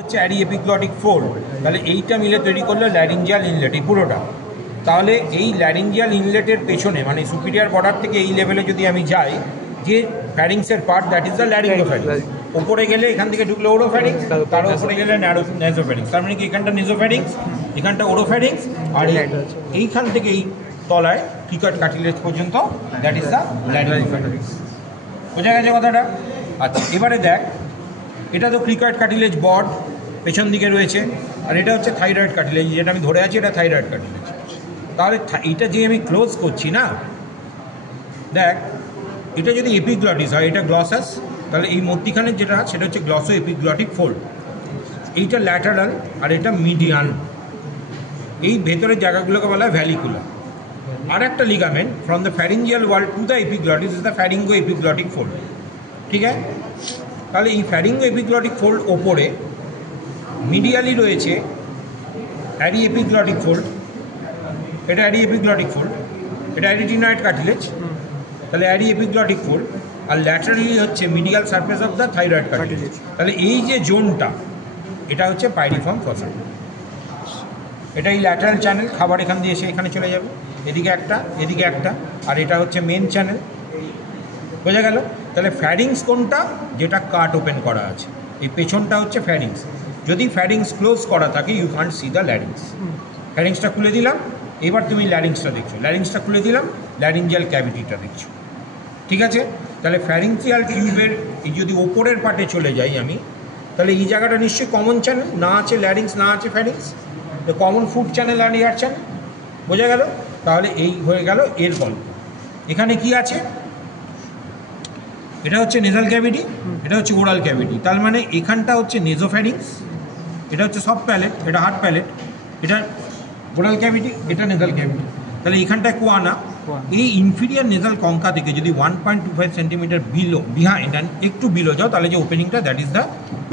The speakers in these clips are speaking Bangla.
হচ্ছে অ্যারি এপিগ্লটিক ফোল্ড, তাহলে এইটা মিলে তৈরি করলো ল্যারিঞ্জিয়াল ইনলেট এই পুরোটা। তাহলে এই ল্যারিঞ্জিয়াল ইনলেটের পেছনে মানে সুপিরিয়র বর্ডার থেকে এই লেভেলে যদি আমি যাই, যে ফ্যারিংসের পার্ট দ্যাট ইজ দ্য ল্যারিঙ্গোফ্যারিংস। ওপরে গেলে এখান থেকে ঢুকলে ওরোফ্যারিংস, তার উপরে গেলে নেজোফ্যারিংস। তার মানে কি এখানটা নেজোফ্যারিংস, এখানটা ওরোফ্যারিংস, আর এইখান থেকে এই তলায় ক্রিকট কার্টিলেজ পর্যন্ত দ্যাট ইজ দ্য ল্যারিঙ্গোফ্যারিংস। বোঝা গেছে কথাটা? আচ্ছা, এবারে দেখ, এটা তো ক্রিকট কার্টিলেজ বড পেছন দিকে রয়েছে, আর এটা হচ্ছে থাইরয়েড কার্টিলেজ, যেটা আমি ধরে আছি এটা থাইরয়েড কার্টিলেজ। তাহলে এটা যে আমি ক্লোজ করছি না, দেখ এটা যদি এপিগ্লটিস হয়, এটা গ্লসাস, তাহলে এই মধ্যিখানের যেটা সেটা হচ্ছে গ্লসো এপিগ্লটিক ফোল্ড। এইটা ল্যাটারাল আর এটা মিডিয়ান। এই ভেতরের জায়গাগুলোকে বলা হয় ভ্যালিকুলা। আর একটা ligament from the pharyngeal wall to the epiglottis is the pharyngoepiglottic fold. ঠিক আছে? তাহলে এই ফ্যারিঙ্গো এপিগ্লটিক ফোল্ড ওপরে মিডিয়ালি রয়েছে অ্যারি এপিগ্লটিক ফোল্ড, এটা অ্যারি এপিগ্লটিক ফোল্ড, এটা অ্যারিটিনয়েড কার্টিলেজ, তাহলে অ্যারি এপিগ্লটিক ফোল্ড। আর ল্যাটারালি হচ্ছে medial surface of the thyroid cartilage. তাহলে এই যে জোনটা, এটা হচ্ছে পাইরিফর্ম ফসা। এটা এই ল্যাটারাল চ্যানেল, খাবার এখান দিয়ে এসে এখানে চলে যাবে, এদিকে একটা এদিকে একটা, আর এটা হচ্ছে মেন চ্যানেল। বোঝা গেল? তাহলে ফ্যারিংস কোনটা? যেটা কাট ওপেন করা আছে, এই পেছনটা হচ্ছে ফ্যারিংস। যদি ফ্যারিংস ক্লোজ করা থাকে you can't see the larynx. ফ্যারিংসটা খুলে দিলাম, এবার তুমি ল্যারিংসটা দেখছো, ল্যারিংসটা খুলে দিলাম, ল্যারিঞ্জিয়াল ক্যাভিটিটা দেখছো। ঠিক আছে? তাহলে ফ্যারিঞ্জিয়াল টিউবের এই যদি ওপরের পার্টে চলে যাই আমি, তাহলে এই জায়গাটা নিশ্চয়ই কমন চ্যানেল, না আছে ল্যারিংস না আছে ফ্যারিংস, কমন ফুড চ্যানেল আর এয়ার চ্যানেল। বোঝা গেল? তাহলে এই হয়ে গেল এর গল্প। এখানে কি আছে? এটা হচ্ছে নেজাল ক্যাভিটি, এটা হচ্ছে ওরাল ক্যাভিটি। তার মানে এখানটা হচ্ছে নেজোফ্যারিংস, এটা হচ্ছে সফট প্যালেট, এটা হার্ড প্যালেট, এটা ওরাল ক্যাভিটি, এটা নেজাল ক্যাভিটি। তাহলে এখানটায় কোয়ানা। এই ইনফিরিয়ার নেজাল কঙ্কা থেকে যদি 1.25 সেন্টিমিটার বিহাইন্ড অ্যান্ড একটু বিলো যাও, তাহলে যে ওপেনিংটা দ্যাট ইজ দ্য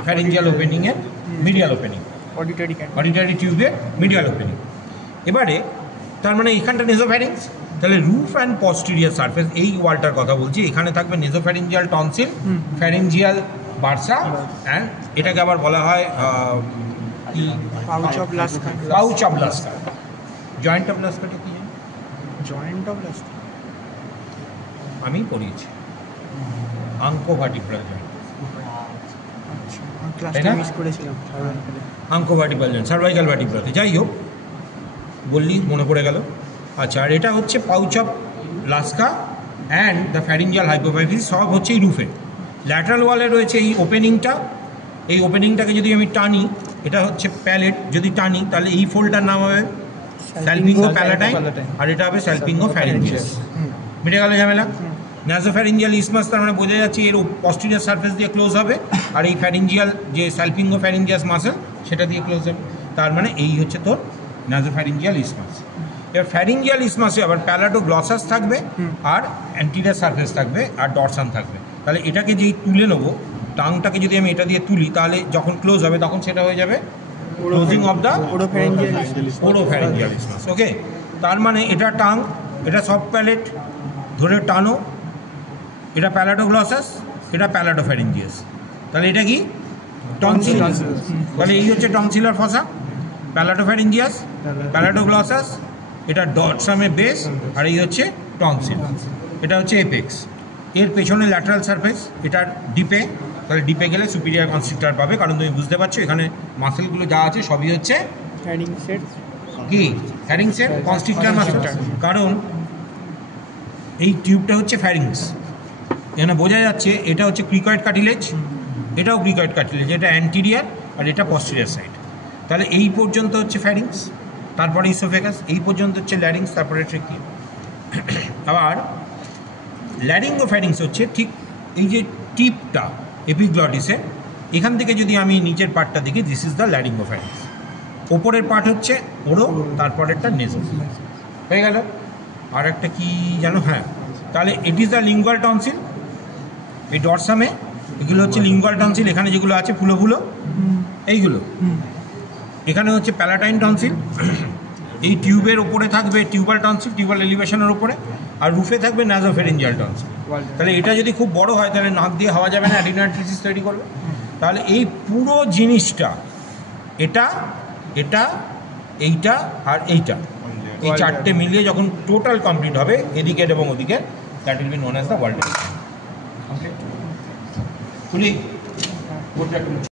ফ্যারিঞ্জিয়াল ওপেনিংয়ের মিডিয়াল ওপেনিং, অডিটরি টিউবের মিডিয়াল ওপেনিং। এবারে তার মানে এখানটা নেজোফ্যারিংস, তাহলে রুফ অ্যান্ড পস্টেরিয়ার সারফেস, এই ওয়ালটার কথা বলছি, এখানে থাকবে নেজোফ্যারিঞ্জিয়াল টনসিল, ফ্যারিঞ্জিয়াল বার্সা, অ্যান্ড এটাকে আবার বলা হয় pouch of Lasker. Joint of লাস্কারটা কি? জয়েন্ট অফ লাস্কার আমি পড়িয়েছি, আঙ্কোভার্টিব্রাল জয়েন্ট, আঙ্কোভার্টিব্রাল জয়েন্ট, সার্ভাইকাল ভার্টিব্রাতে। যাই হোক, বললি মনে পড়ে গেল। আচ্ছা, আর এটা হচ্ছে pouch of Luschka and the pharyngeal hypophysis, সব হচ্ছে এই রুফে। ল্যাটারাল ওয়ালে রয়েছে এই ওপেনিংটা, এই ওপেনিংটাকে যদি আমি টানি, এটা হচ্ছে প্যালেট, যদি টানি তাহলে এই ফোল্ডটার নাম হবে স্যালপিঙ্গো প্যালাটাইন, আর এটা হবে স্যালপিঙ্গো ফ্যারিঞ্জিয়াস। মিটে গেল ঝামেলা। ন্যাজোফ্যারিঞ্জিয়াল ইসমাস, তার মানে বোঝা যাচ্ছে এর পস্টেরিয়ার সারফেস দিয়ে ক্লোজ হবে, আর এই ফ্যারিঞ্জিয়াল যে স্যালপিঙ্গো ফ্যারিঞ্জিয়াস মাসেল সেটা দিয়ে ক্লোজ হবে। তার মানে এই হচ্ছে তোর ন্যাজোফ্যারিঞ্জিয়াল ইসমাস। এবার ফ্যারিঞ্জিয়াল ইসমাসে আবার প্যালাটোগ্লসাস থাকবে, আর অ্যান্টিরিয়র সারফেস থাকবে, আর ডরসান থাকবে। তাহলে এটাকে যেই তুলে নেবো, টাংটাকে যদি আমি এটা দিয়ে তুলি, তাহলে যখন ক্লোজ হবে তখন সেটা হয়ে যাবে closing of the oropharyngeal isthmus. Okay, তার মানে এটা টাং, এটা সফট প্যালেট, ধরে টানো, এটা প্যালাটোগ্লসাস, এটা প্যালাটোফ্যারিঞ্জিয়াস। তাহলে এটা কি? টনসিল। তাহলে এই হচ্ছে টনসিলার ফসা, প্যালাটোফ্যারিঞ্জিয়াস, প্যালাটোগ্লসাস, এটা ডরসামে বেস, আর এই হচ্ছে টনসিল, এটা হচ্ছে এপেক্স। এর পেছনে ল্যাটারাল সারফেস, এটা ডিপে, তাহলে ডিপে গেলে সুপিরিয়র কনস্ট্রিক্টর পাবে, কারণ তুমি বুঝতে পারছো এখানে মাসেলগুলো যা আছে সবই হচ্ছে কি ফ্যারিংসের কনস্ট্রিক্টর মাসেল। কারণ এই টিউবটা হচ্ছে ফ্যারিংস, এখানে বোঝা যাচ্ছে এটা হচ্ছে ক্রিকয়েড কার্টিলেজ, এটাও ক্রিকয়েড কার্টিলেজ, এটা অ্যান্টিরিয়ার আর এটা পস্টেরিয়ার সাইড। তাহলে এই পর্যন্ত হচ্ছে ফ্যারিংস, তারপরে ইসোফেগাস, এই পর্যন্ত হচ্ছে ল্যারিংস, তারপরে ট্রেকিয়া। আবার ল্যারিঙ্গোফ্যারিংস হচ্ছে ঠিক এই যে টিপটা এপিগ্লটিসে, এখান থেকে যদি আমি নিচের পার্টটা দেখি, দিস ইজ দ্য ল্যারিঙ্গোফ্যারিংস। ওপরের পার্ট হচ্ছে ওরো, তারপরেরটা নেজো। হয়ে গেল। আর একটা কি জানো? হ্যাঁ, তাহলে it is the lingual tonsil. এই ডরসামে এগুলো হচ্ছে লিঙ্গুয়াল টনসিল, এখানে যেগুলো আছে ফুলো ফুলো এইগুলো, এখানে হচ্ছে প্যালাটাইন টনসিল। এই টিউবের ওপরে থাকবে টিউবাল টনসিল, টিউবাল এলিভেশনের ওপরে, আর রুফে থাকবে ন্যাজোফ্যারিঞ্জিয়াল টনসিল। তাহলে এটা যদি খুব বড় হয়, তাহলে নাক দিয়ে হাওয়া যাবে না, অ্যাডিনোয়াইটিস তৈরি করবে। তাহলে এই পুরো জিনিসটা এটা এটা এইটা আর এইটা, এই চারটে মিলিয়ে যখন টোটাল কমপ্লিট হবে এদিকের এবং ওদিকে, that will be known as the world. Complete. খুলি।